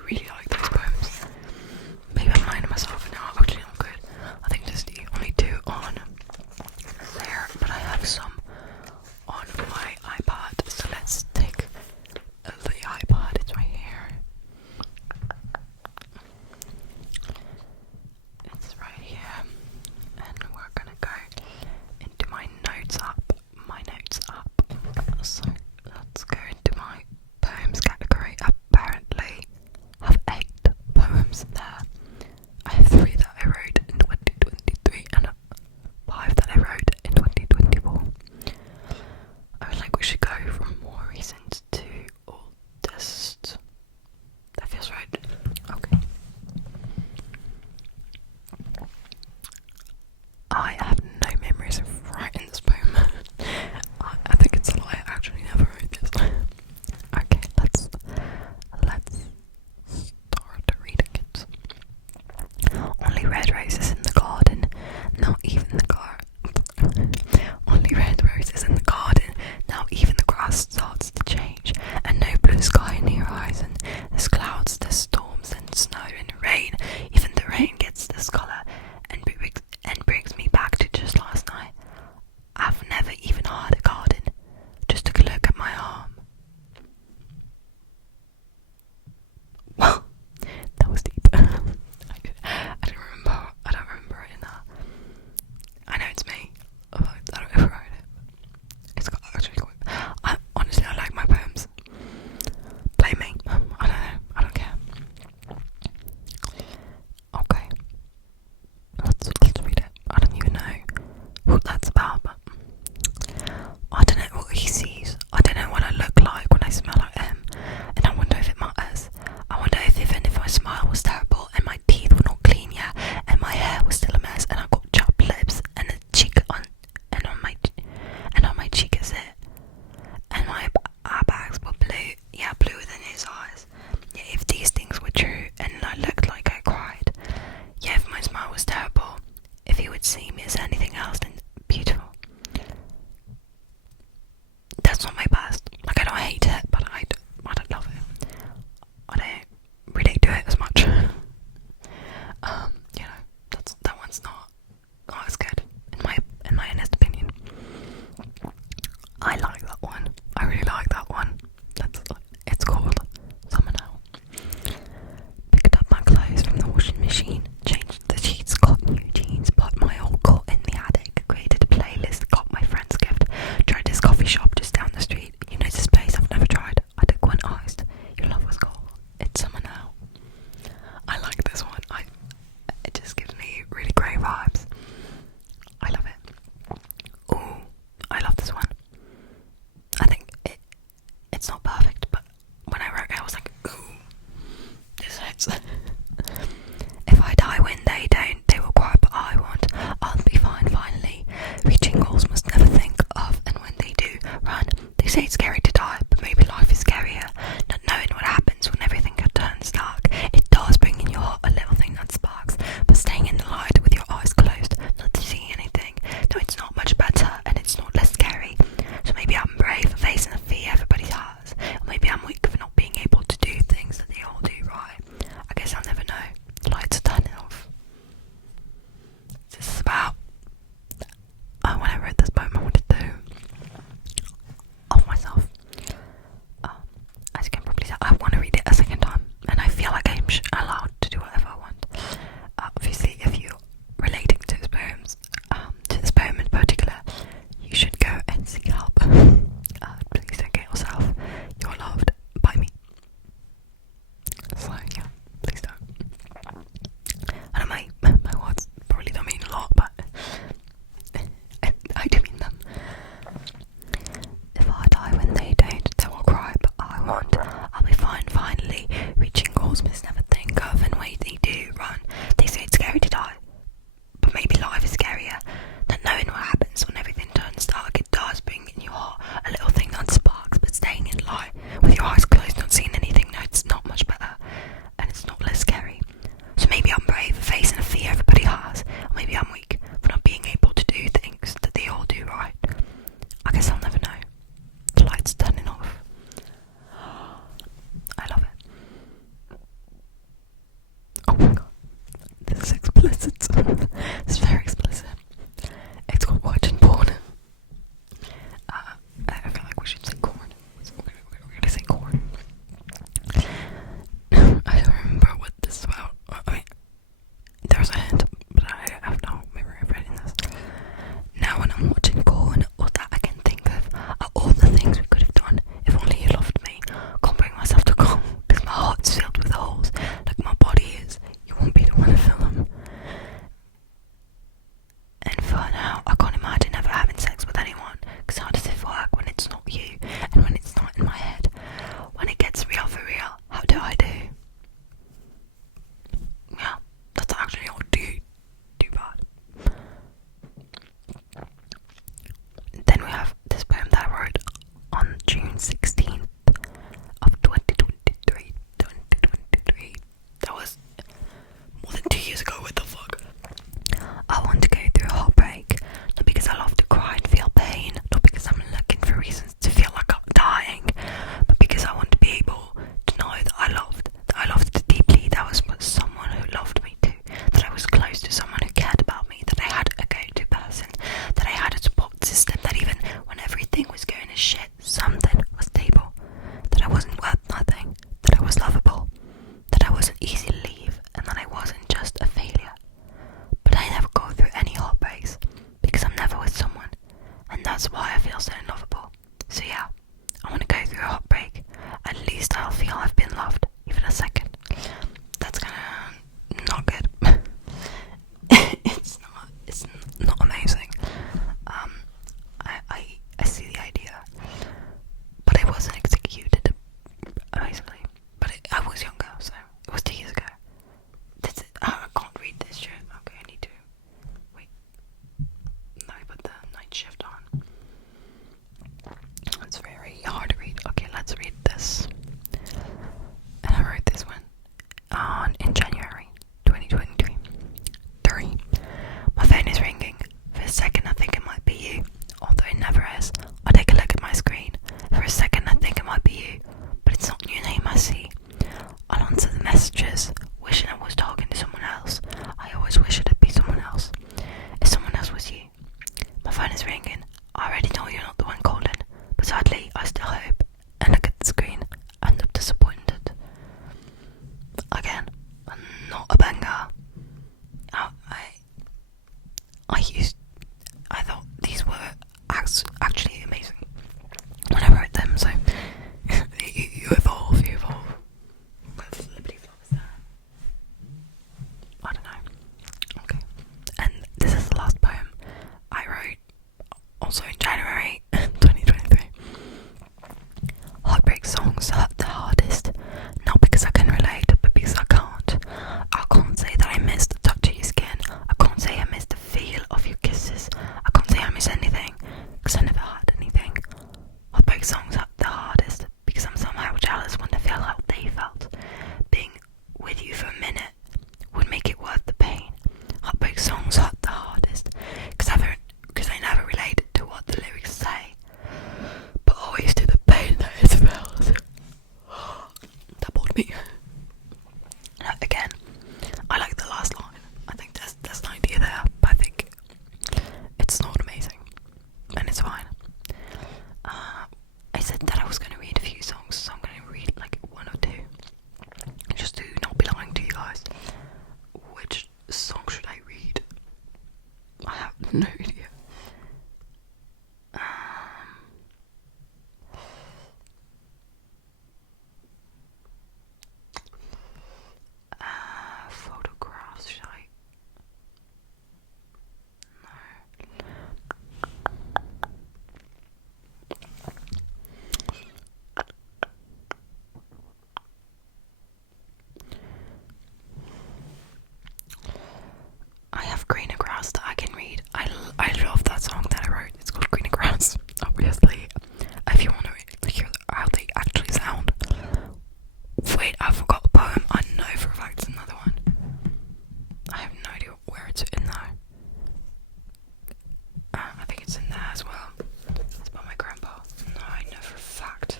really, really like those poems. Maybe I'm lying to myself now. Actually, I'm good. I think there's the only two on there, but I have some on my iPad. So let's take the iPad. It's right here. It's right here, and we're gonna go into my notes app. So let's go into my poems category. Apparently, I have 8 poems there. I have 3 that I wrote in 2023 and 5 that I wrote in 2024. I feel like we should go from more recent to oldest. That feels right. Okay. I have no memories of writing this poem. I think it's a lie. I actually never wrote this. Okay, let's start reading it. Only red roses in the garden, not even the Only red roses in the garden, now even the grass starts to change, and no blue sky in the horizon. There's clouds, there's storms, and snow and rain. Even the rain gets this colour and brings me back of greener grass that I can read. I love that song that I wrote. It's called Greener Grass, obviously. If you want to hear how they actually sound. Wait, I forgot the poem. I know for a fact it's another one. I have no idea where it's in there. I think it's in there as well. It's by my grandpa. No, I know for a fact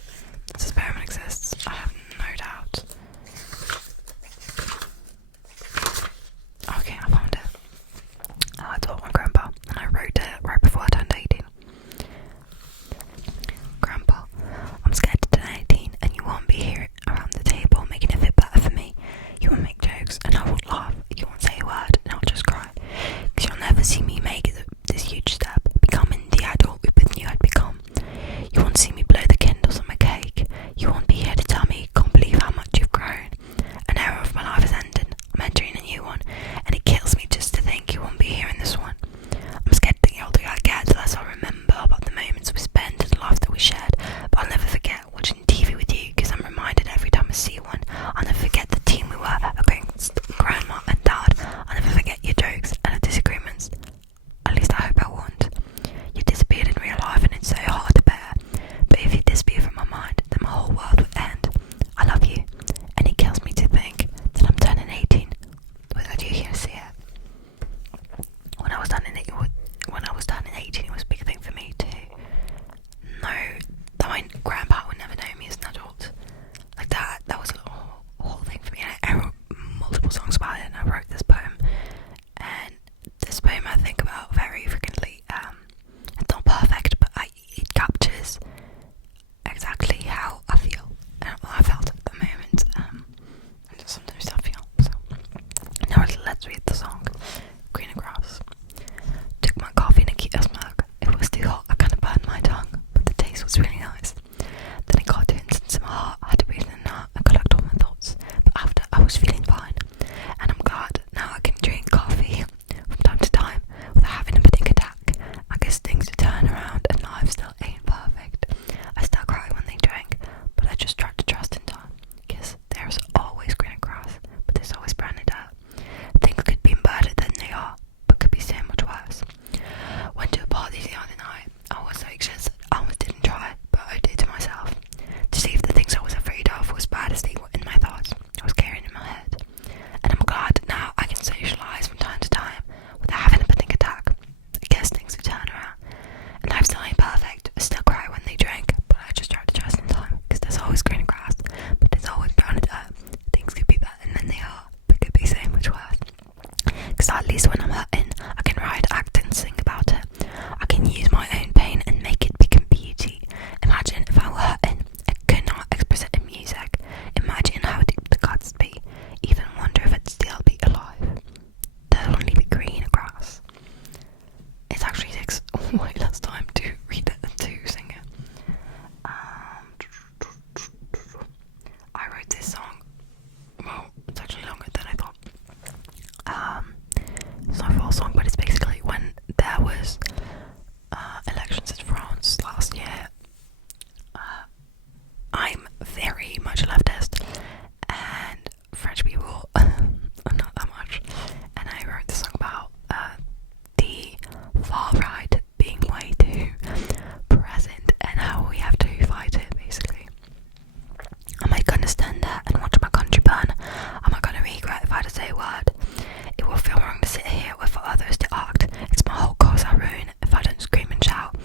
this poem exists. I have no doubt. Okay, I found it. I told my grandpa, and I wrote it right before I turned 18. Grandpa, I'm scared to turn 18, and you won't be here around the table making it fit better for me. You won't make jokes, and I won't laugh. You won't say a word, and I'll just cry. 'Cause you'll never see me make this huge step, becoming the adult we both knew I'd become. You won't see me blow the candles on my cake. You won't be here to tell me, can't believe how much you've grown. An era of my life is ending. I'm entering a new one, and it kills me just to think you won't be here in this one. I'm scared the older I get, the less I'll remember about the moments we spent and the life that we shared. But I'll never forget watching TV with you, 'cause I'm reminded every time I see one. I'll never forget the team we were against Grandma and Dad. I'll never forget your jokes and our disagreements. At least I hope I won't. You disappeared in real life and it's so hard to bear. But if you disappear from my mind, then my whole world would end. I love you, and it kills me to think that I'm turning 18 without you here to see it. When I was turning 18, it was a big thing for me to know that my grandpa would never know me as an adult. Like that was a whole thing for me. And I wrote multiple songs about it, and I wrote this poem. And this poem I think about very frequently. It's not perfect, but it captures exactly how I feel, and what I felt at the moment, and sometimes I feel. So now let's read the song. Greener Grass. Took my coffee in a keto mug. It was too hot, I kind of burned my tongue, but the taste was really nice. Then it got to instance in my heart. I had to breathe in and out and collect all my thoughts. But after, I was feeling fine, and I'm glad now I can drink coffee from time to time without having a panic attack. I guess things will turn around and life still ain't perfect. I still cry when they drink, but I just try to trust in time. Guess there's always greener grass, but there's always brand new dirt. Things could be better than they are, but could be so much worse. Went to a party the other night. I was so anxious I almost didn't try, but I did to myself. To see if the things I was afraid of was bad as they were in my thoughts, I was carrying in my head. And I'm glad now I can socialise from time to time without having a panic attack. I guess things will turn around. And life still ain't perfect. I still cry when they drink, but I just try to trust in time. 'Cause there's always greener grass, but there's always brown dirt. Things could be better than they are, but could be so much worse. 'Cause at least when I'm hurting, I can write, act and sing about it. I can use my own pain and make it become beauty. Imagine if I were hurting, I could not express it in music. Imagine how deep the cuts be. Even wonder if I'd still be alive. There'll only be greener grass. It actually takes way less time to read it than to sing it. I wrote this song, well, it's actually longer than I thought. It's not a full song, but it's basically when there was elections in France last year. I'm very much a leftist, and French people not that much. And I wrote this song about the far right being way too present and how we have to fight it, basically. Am I gonna stand there and watch my country burn? Am I gonna regret if I had to say a word? It will feel wrong to sit here with others to act. It's my whole cause I ruin if I don't scream and shout.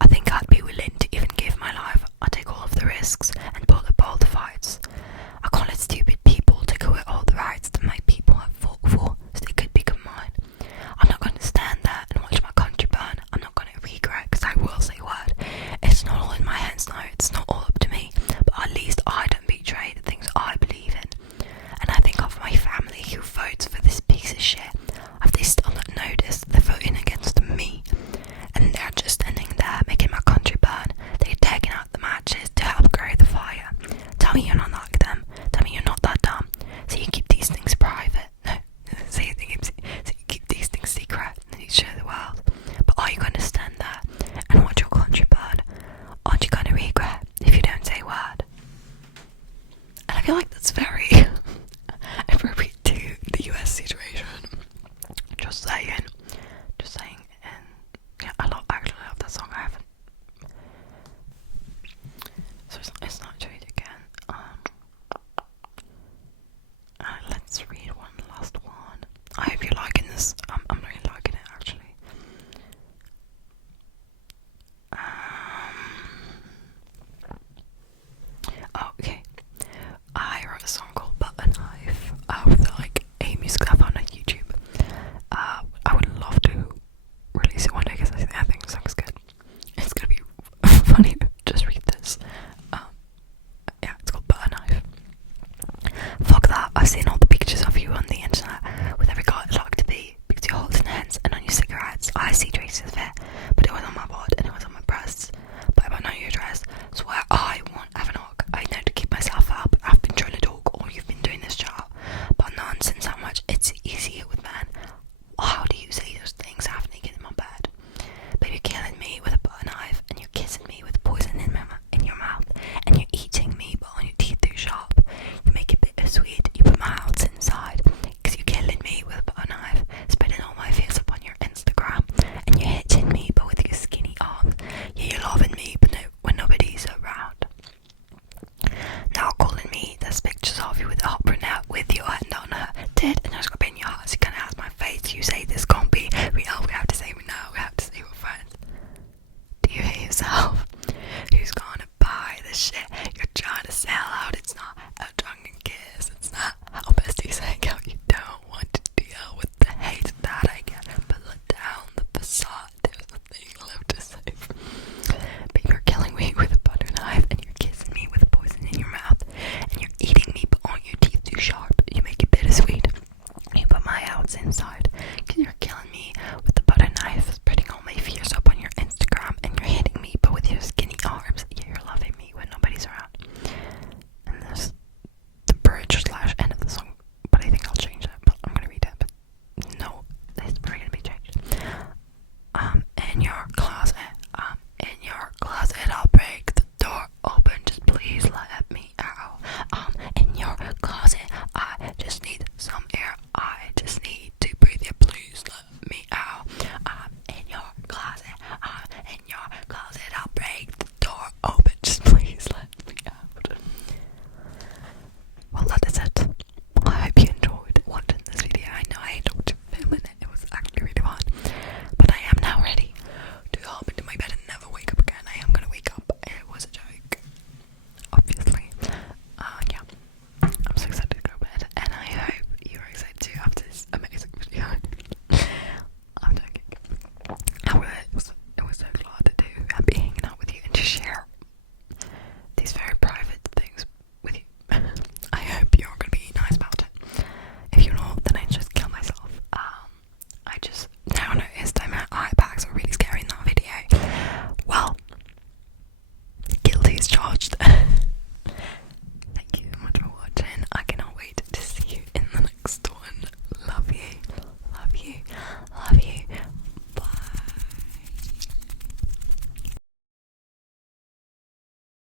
I think I'd be willing to even give my life. I'd take all of the risks and pull up all the fights. I can't let stupid people take away all the rights that my people have fought for, so they could become mine. I'm not gonna stand there and watch my country burn. I'm not gonna regret, 'cause I will say a word. It's not all in my hands now, it's not all up to me, but at least I don't betray the things I believe in. And I think of my family who votes for this piece of shit. Have they still not noticed they're voting against me? And they're just standing there making my country burn. They're taking out the matches to help grow the fire. Tell me you're not like them. Tell me you're not that dumb. So you keep these things private. No, so you keep these things secret and you show the world. But are you going to stand there and watch your country burn? Aren't you going to regret if you don't say a word? And I feel like that's very appropriate to the US situation. Just saying. cars